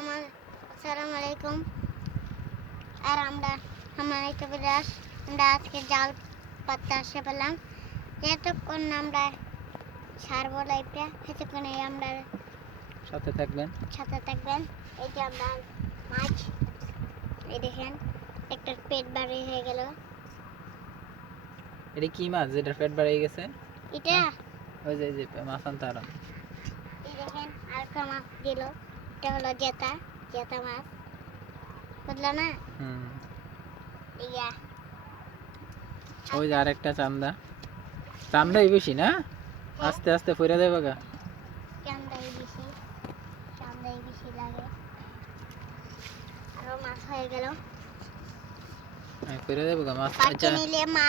আসসালামু আলাইকুম। আর আমরা আজকে জাল পাততে আসে পেলাম। এতক্ষণ আমরা সারবো লাইফটা, এতক্ষণে আমরা সাথে থাকবেন। এই যে আমরা মাছ, এই দেখেন একটা পেট বাড়ি হয়ে গেল। এটা কি মাছ যেটা পেট বাড়িয়ে গেছে? এটা ওই যে মাছ আনতে আরো। এই দেখেন আরেকটা মাছ দিল, এটা হলো জেতা মাছ, বুঝলো না? ইয়া ওই যে আরেকটা চান্দাই বেশি না, আস্তে আস্তে ফিরে দেবে গা। চান্দাই বেশি লাগে। আরো মাছ হয়ে গেল, ফিরে দেবে গা মাছ। বাড়তে নিলে মা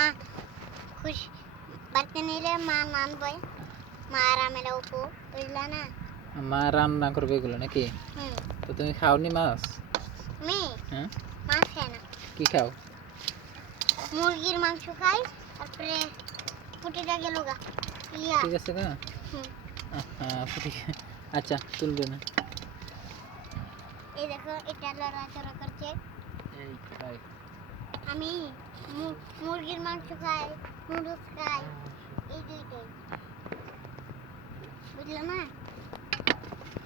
খুশি, বাড়তে নিলে মা নানবই, মা আরামের উপু, বুঝলা না? মা রান্না করবে এগুলো নাকি? তো তুমি খাওনি মাছ? হ্যাঁ, মাছ খাই না। কি খাও? মুরগির মাংস খাই, তারপরে পুটিটা গেল গা। ঠিক আছে গা। আচ্ছা তুলবে না। এই দেখো এটা লড়াচড়া করছে। আমি মুরগির মাংস খাই, নুডলস খাই, এই দুইটাই, বুঝলো না?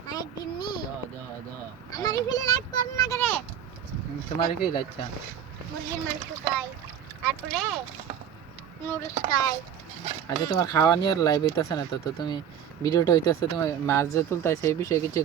অনেকদিন নি আমারই ফিল লাইক কর না করে, তোমারই ফিল। আচ্ছা, মুরগির মাংস খাই, তারপরে নুডলস খাই। আচ্ছা তোমার খাওয়া নিয়ে আর লাইভ হইতেছে না, তো তুমি ভিডিওটা হইতেছে, তোমার মাছ যে তুলতে সেই বিষয়ে কিছু